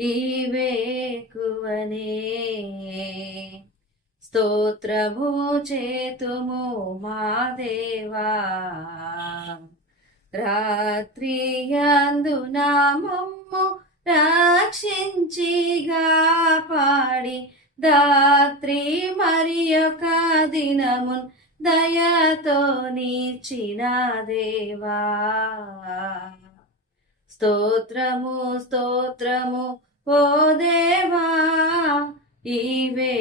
ఇవేకువనే. స్తోత్రము చేతుము మా దేవా. రాత్రి అందున మమ్ము రక్షించిగా పాడి దాత్రి మరి ఒక దినమున్ దయతో నీచిన దేవా. స్తోత్రము స్తోత్రము ఓ దేవా ఈవేకువనే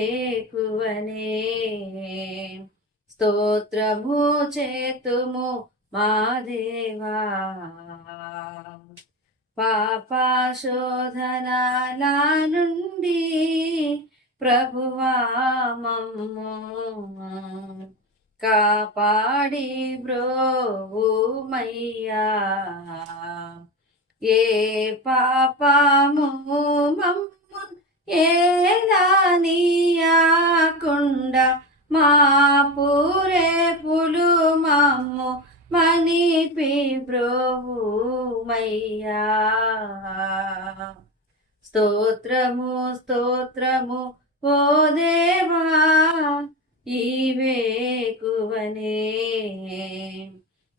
స్తోత్రము చేతుము మా దేవా. పాపాశోధనాల నుండి ప్రభువా మమ్ము. కాపాడి బ్రోవుమయ్యా. ఏ పాపము మమ్ము ఏలానీయకుండా మా పూరే పులు మమ్ము మణిపి బ్రోవుమయ్యా. స్తోత్రము స్తోత్రము ఓ దేవా ఈవేకువనే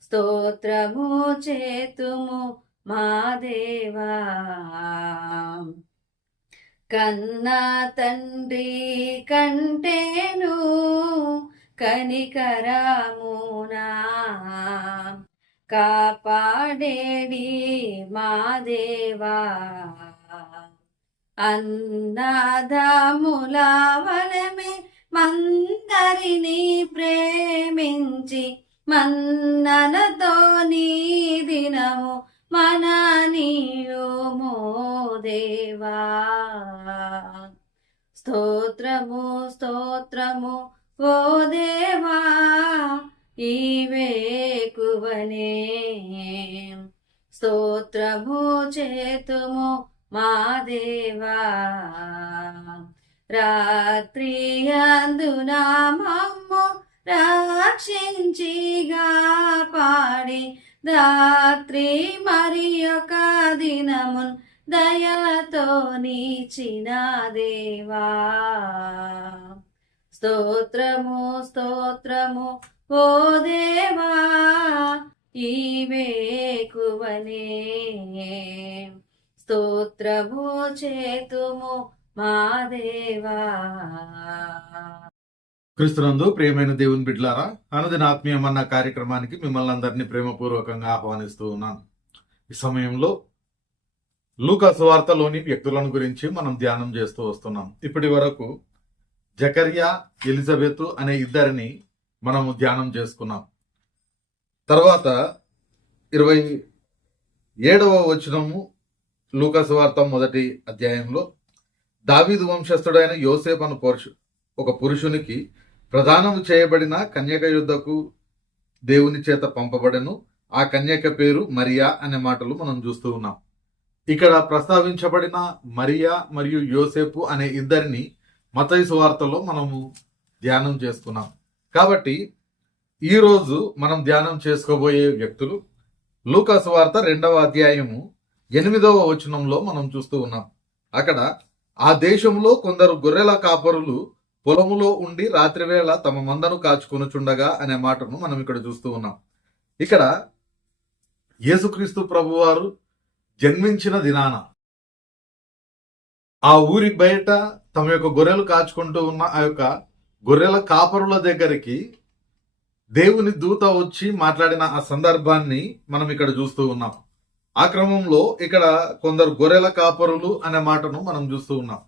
స్తోత్రము చేతుము మా దేవా కన్నా తండ్రి కంటేను కనికరమునా కాపాడేడి మా దేవా. అన్నదముల మందరిని ప్రేమించి మన్ననతో నీ దినము మన దేవా. స్తోత్రము స్తోత్రము ఓ దేవా ఈవేకువనే స్తోత్రము చేతుము మా దేవా. రాత్రి అందునా మమ్ము రక్షించిగా పాడి రాత్రి మరి ఒక దినమున్ దయతో నీచిన దేవా. స్తోత్రము స్తోత్రము ఓ దేవా ఈ వేకువనే. స్తోత్రము చేతుము మా దేవా. క్రీస్తునందు ప్రియమైన దేవుని బిడ్లారా అనుదిన ఆత్మీయమన్న కార్యక్రమానికి మిమ్మల్ని అందరినీ ప్రేమపూర్వకంగా ఆహ్వానిస్తూ ఉన్నాను. ఈ సమయంలో లూకా సువార్తలోని వ్యక్తులను గురించి మనం ధ్యానం చేస్తూ వస్తున్నాం. ఇప్పటి వరకు జకర్యా ఎలిజబెత్ అనే ఇద్దరిని మనము ధ్యానం చేసుకున్నాం. తర్వాత ఇరవై ఏడవ వచనము లూకా సువార్త మొదటి అధ్యాయంలో దావీదు వంశస్థుడైన యోసేపు అను పురుషు ఒక పురుషునికి ప్రదానము చేయబడిన కన్యక యుద్ధకు దేవుని చేత పంపబడను. ఆ కన్యక పేరు మరియా అనే మాటలు మనం చూస్తూ ఉన్నాం. ఇక్కడ ప్రస్తావించబడిన మరియా మరియు యోసేపు అనే ఇద్దరిని మతైసు వార్తలో మనము ధ్యానం చేసుకున్నాం. కాబట్టి ఈరోజు మనం ధ్యానం చేసుకోబోయే వ్యక్తులు లూకాసు వార్త రెండవ అధ్యాయము ఎనిమిదవ వచనంలో మనం చూస్తూ ఉన్నాం. అక్కడ ఆ దేశంలో కొందరు గొర్రెల కాపరులు పొలములో ఉండి రాత్రివేళ తమ మందను కాచుకొనుచుండగా అనే మాటను మనం ఇక్కడ చూస్తూ ఉన్నాం. ఇక్కడ యేసుక్రీస్తు ప్రభువారు జన్మించిన దినాన ఆ ఊరి బయట తమ యొక్క గొర్రెలు కాచుకుంటూ ఉన్న ఆ యొక్క గొర్రెల కాపరుల దగ్గరికి దేవుని దూత వచ్చి మాట్లాడిన ఆ సందర్భాన్ని మనం ఇక్కడ చూస్తూ ఉన్నాం. ఆ క్రమంలో ఇక్కడ కొందరు గొర్రెల కాపరులు అనే మాటను మనం చూస్తూ ఉన్నాం.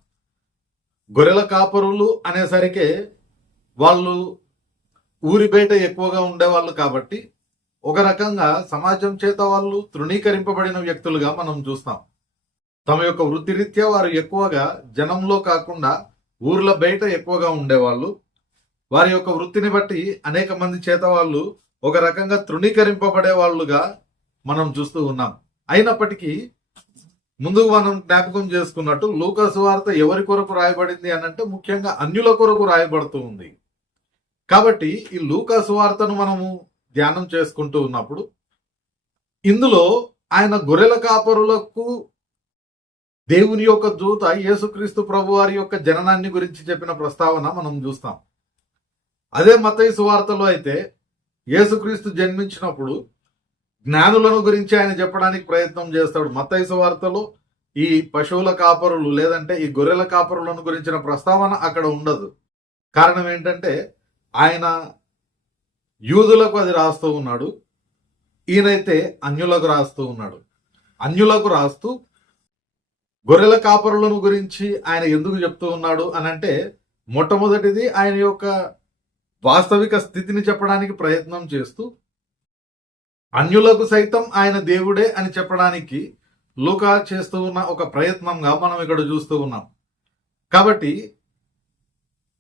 గొర్రెల కాపరులు అనేసరికి వాళ్ళు ఊరి బయట ఎక్కువగా ఉండేవాళ్ళు కాబట్టి ఒక రకంగా సమాజం చేత వాళ్ళు తృణీకరింపబడిన వ్యక్తులుగా మనం చూస్తాం. తమ యొక్క వృత్తిరీత్యా వారు ఎక్కువగా జనంలో కాకుండా ఊర్ల బయట ఎక్కువగా ఉండేవాళ్ళు. వారి యొక్క వృత్తిని బట్టి అనేక మంది చేత వాళ్ళు ఒక రకంగా తృణీకరింపబడే వాళ్ళుగా మనం చూస్తూ ఉన్నాం. అయినప్పటికీ ముందుకు మనం జ్ఞాపకం చేసుకున్నట్టు లూకాసు వార్త ఎవరి కొరకు రాయబడింది అని అంటే ముఖ్యంగా అన్యుల కొరకు రాయబడుతూ ఉంది. కాబట్టి ఈ లూకాసు వార్తను మనము ధ్యానం చేసుకుంటూ ఉన్నప్పుడు ఇందులో ఆయన గొర్రెల కాపరులకు దేవుని యొక్క దూత యేసుక్రీస్తు ప్రభు వారి యొక్క జననాన్ని గురించి చెప్పిన ప్రస్తావన మనం చూస్తాం. అదే మతయి సువార్తలో అయితే యేసుక్రీస్తు జన్మించినప్పుడు జ్ఞానులను గురించి ఆయన చెప్పడానికి ప్రయత్నం చేస్తాడు. మత్తయి సువార్తలో ఈ పశువుల కాపరులు లేదంటే ఈ గొర్రెల కాపరులను గురించిన ప్రస్తావన అక్కడ ఉండదు. కారణం ఏంటంటే ఆయన యూదులకు అది రాస్తూ ఉన్నాడు. ఈయనైతే అన్యులకు రాస్తూ ఉన్నాడు. అన్యులకు రాస్తూ గొర్రెల కాపరులను గురించి ఆయన ఎందుకు చెప్తూ ఉన్నాడు అని అంటే మొట్టమొదటిది ఆయన యొక్క వాస్తవిక స్థితిని చెప్పడానికి ప్రయత్నం చేస్తూ అన్యులకు సైతం ఆయన దేవుడే అని చెప్పడానికి లూకా చేస్తూ ఉన్న ఒక ప్రయత్నంగా మనం ఇక్కడ చూస్తూ ఉన్నాం. కాబట్టి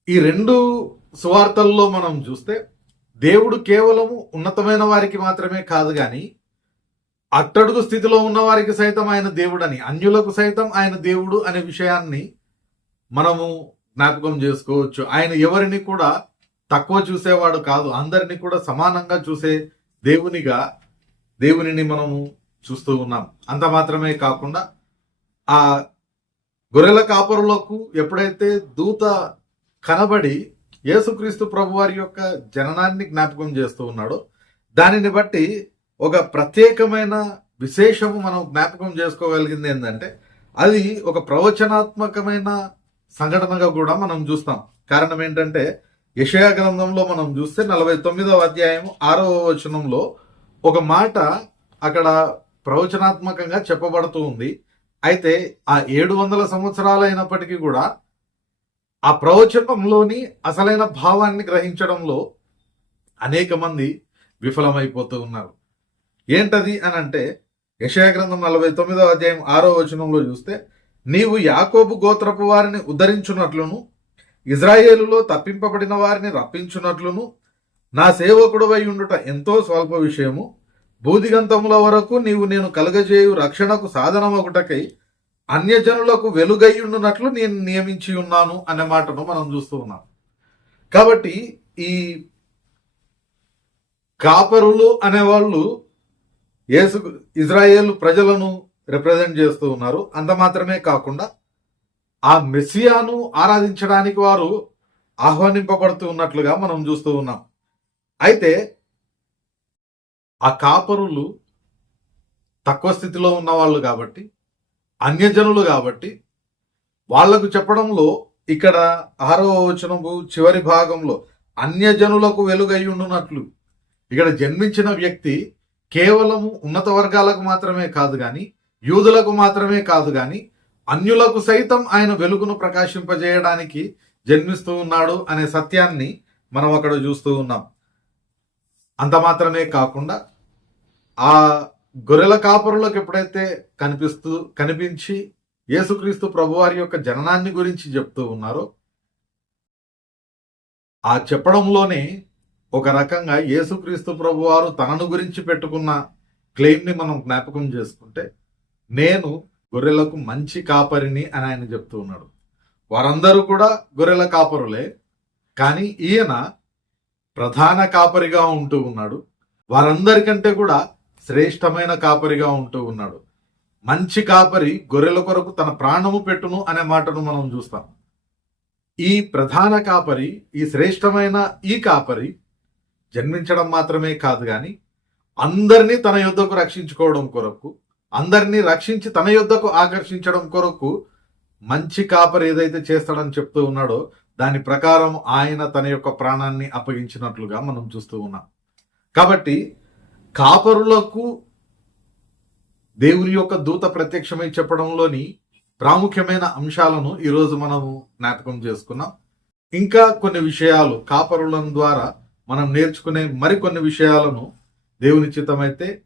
ఈ రెండు సువార్తల్లో మనం చూస్తే దేవుడు కేవలము ఉన్నతమైన వారికి మాత్రమే కాదు కానీ అట్టడుగు స్థితిలో ఉన్న వారికి సైతం ఆయన దేవుడని అన్యులకు సైతం ఆయన దేవుడు అనే విషయాన్ని మనము జ్ఞాపకం చేసుకోవచ్చు. ఆయన ఎవరిని కూడా తక్కువ చూసేవాడు కాదు అందరినీ కూడా సమానంగా చూసే దేవునిగా దేవునిని మనము చూస్తూ ఉన్నాం. అంత మాత్రమే కాకుండా ఆ గొర్రెల కాపరులకు ఎప్పుడైతే దూత కనబడి యేసుక్రీస్తు ప్రభు వారి యొక్క జననాన్ని జ్ఞాపకం చేస్తూ ఉన్నాడో దానిని బట్టి ఒక ప్రత్యేకమైన విశేషము మనం జ్ఞాపకం చేసుకోగలిగింది ఏంటంటే అది ఒక ప్రవచనాత్మకమైన సంఘటనగా కూడా మనం చూస్తాం. కారణం ఏంటంటే యషయా గ్రంథంలో మనం చూస్తే నలభై తొమ్మిదవ అధ్యాయం ఆరవ వచనంలో ఒక మాట అక్కడ ప్రవచనాత్మకంగా చెప్పబడుతూ ఉంది. అయితే ఆ ఏడు వందల సంవత్సరాలైనప్పటికీ కూడా ఆ ప్రవచనంలోని అసలైన భావాన్ని గ్రహించడంలో అనేక మంది విఫలమైపోతూ ఉన్నారు. ఏంటది అని అంటే యశాగ్రంథం నలభై తొమ్మిదవ అధ్యాయం ఆరో వచనంలో చూస్తే నీవు యాకోబు గోత్రపు వారిని ఉద్ధరించున్నట్లును ఇజ్రాయేలులో తప్పింపబడిన వారిని రప్పించున్నట్లును నా సేవకుడవై ఉండుట ఎంతో స్వల్ప విషయము. బూదిగంతముల వరకు నీవు నేను కలుగజేయు రక్షణకు సాధనమొకటకై అన్యజనులకు వెలుగయ్యుండునట్లు నేను నియమించి ఉన్నాను అనే మాటను మనం చూస్తూ ఉన్నాం. కాబట్టి ఈ కాపరులు అనేవాళ్ళు యేసు ఇజ్రాయేల్ ప్రజలను రిప్రజెంట్ చేస్తూ ఉన్నారు. అంత మాత్రమే కాకుండా ఆ మెస్సియాను ఆరాధించడానికి వారు ఆహ్వానింపబడుతూ ఉన్నట్లుగా మనం చూస్తూ ఉన్నాం. అయితే ఆ కాపరులు తక్కువ స్థితిలో ఉన్న వాళ్ళు కాబట్టి అన్యజనులు కాబట్టి వాళ్ళకు చెప్పడంలో ఇక్కడ ఆరవ వచనము చివరి భాగంలో అన్యజనులకు వెలుగయ్యుండునట్లు ఇక్కడ జన్మించిన వ్యక్తి కేవలము ఉన్నత వర్గాలకు మాత్రమే కాదు కానీ యూదులకు మాత్రమే కాదు కానీ అన్యులకు సైతం ఆయన వెలుగును ప్రకాశింపజేయడానికి జన్మిస్తూ ఉన్నాడు అనే సత్యాన్ని మనం అక్కడ చూస్తూ ఉన్నాం. అంత మాత్రమే కాకుండా ఆ గొర్రెల కాపరులకు ఎప్పుడైతే కనిపిస్తూ కనిపించి యేసుక్రీస్తు ప్రభువారి యొక్క జననాన్ని గురించి చెప్తూ ఉన్నారో ఆ చెప్పడంలోనే ఒక రకంగా యేసుక్రీస్తు ప్రభువారు తనను గురించి పెట్టుకున్న క్లెయిమ్ని మనం జ్ఞాపకం చేసుకుంటే నేను గొర్రెలకు మంచి కాపరిని అని ఆయన చెప్తూ ఉన్నాడు. వారందరూ కూడా గొర్రెల కాపరులే కానీ ఈయన ప్రధాన కాపరిగా ఉంటూ ఉన్నాడు. వారందరికంటే కూడా శ్రేష్టమైన కాపరిగా ఉంటూ ఉన్నాడు. మంచి కాపరి గొర్రెల కొరకు తన ప్రాణము పెట్టును అనే మాటను మనం చూస్తాం. ఈ ప్రధాన కాపరి ఈ శ్రేష్టమైన ఈ కాపరి జన్మించడం మాత్రమే కాదు కానీ అందరినీ తన యుద్ధకు రక్షించుకోవడం కొరకు అందరినీ రక్షించి తన యుద్ధకు ఆకర్షించడం కొరకు మంచి కాపరి ఏదైతే చేస్తాడని చెప్తూ ఉన్నాడో దాని ప్రకారం ఆయన తన యొక్క ప్రాణాన్ని అప్పగించినట్లుగా మనం చూస్తూ ఉన్నాం. కాబట్టి కాపరులకు దేవుని యొక్క దూత ప్రత్యక్షమై చెప్పడంలోని ప్రాముఖ్యమైన అంశాలను ఈరోజు మనము జ్ఞాపకం చేసుకున్నాం. ఇంకా కొన్ని విషయాలు కాపరుల ద్వారా మనం నేర్చుకునే మరికొన్ని విషయాలను దేవుని చిత్తమైతే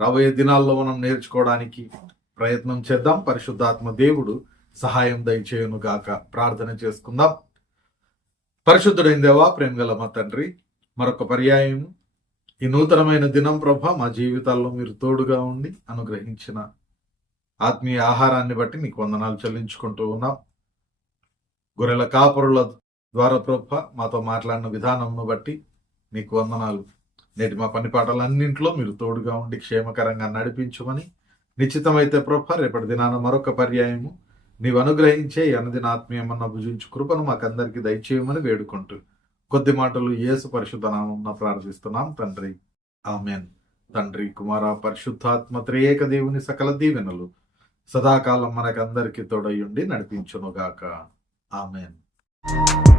రాబోయే దినాల్లో మనం నేర్చుకోవడానికి ప్రయత్నం చేద్దాం. పరిశుద్ధాత్మ దేవుడు సహాయం దయచేయును గాక ప్రార్థన చేసుకుందాం. పరిశుద్ధుడైన దేవా ప్రేమ గల మా తండ్రి మరొక పర్యాయం ఈ నూతనమైన దినం ప్రభ మా జీవితాల్లో మీరు తోడుగా ఉండి అనుగ్రహించిన ఆత్మీయ ఆహారాన్ని బట్టి నీకు వందనాలు చెల్లించుకుంటూ ఉన్నాం. గొర్రెల కాపరుల ద్వారా ప్రభ మాతో మాట్లాడిన విధానంను బట్టి నీకు వందనాలు. నేటి మా పని పాటలన్నింటిలో మీరు తోడుగా ఉండి క్షేమకరంగా నడిపించమని నిశ్చితమైతే ప్రభ రేపటి దినాన మరొక పర్యాయము. నీవు అనుగ్రహించే ఈ ఆత్మీయమన్న భుజించు కృపను మాకందరికీ దయచేయమని వేడుకుంటూ కొద్ది మాటలు యేసు పరిశుద్ధనామం ప్రార్థిస్తున్నాం తండ్రి. ఆమెన్. తండ్రి కుమార పరిశుద్ధాత్మ త్రియేక దేవుని సకల దీవెనలు సదాకాలం మనకందరికీ తోడయుండి నడిపించునుగాక. ఆమెన్.